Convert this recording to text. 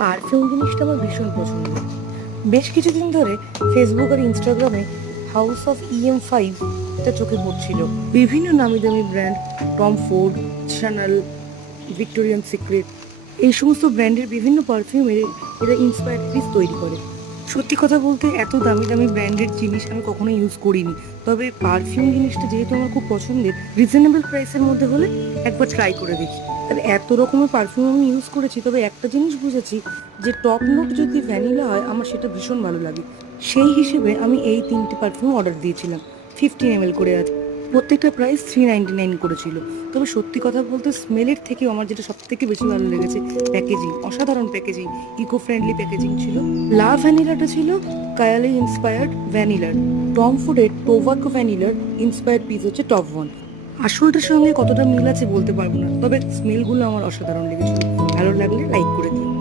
Perfume জিনিসটা আমার ভীষণ পছন্দ। বেশ কিছুদিন ধরে ফেসবুক আর ইনস্টাগ্রামে হাউস অফ EM5 এটা চোখে পড়ছিল। বিভিন্ন নামি দামি brand, Tom Ford, channel, Victorian secret, এই সমস্ত ব্র্যান্ডের বিভিন্ন পারফিউমের এরা ইন্সপায়ার্ড পিস তৈরি করে। সত্যি কথা বলতে এত দামি দামি ব্র্যান্ডের জিনিস আমি কখনো ইউজ করিনি, তবে পারফিউম জিনিসটা যেহেতু আমার খুব পছন্দের, রিজনেবল প্রাইসের মধ্যে হলে একবার ট্রাই করে দেখি। তবে এত রকমের পারফিউম আমি ইউজ করেছি, তবে একটা জিনিস বুঝেছি যে টপ নোট যদি ভ্যানিলা হয় আমার সেটা ভীষণ ভালো লাগে। সেই হিসেবে আমি এই 3টে পারফিউম অর্ডার দিয়েছিলাম। 15 ml করে আছে, প্রত্যেকটা প্রাইস 399 করেছিল। তবে সত্যি কথা বলতে স্মেলের থেকে আমার যেটা সব থেকে বেশি ভালো লেগেছে প্যাকেজিং, অসাধারণ প্যাকেজিং, ইকো ফ্রেন্ডলি প্যাকেজিং ছিল। লা ভ্যানিলাটা ছিল কায়ালে ইন্সপায়ার্ড ভ্যানিলার, টম ফুডের টোবাকো ভ্যানিলার ইন্সপায়ার্ড পিস হচ্ছে টপ 1। আসলটার সঙ্গে কতটা মিল আছে বলতে পারবো না, তবে স্মেলগুলো আমার অসাধারণ লেগেছিল। ভালো লাগলে লাইক করে দিও।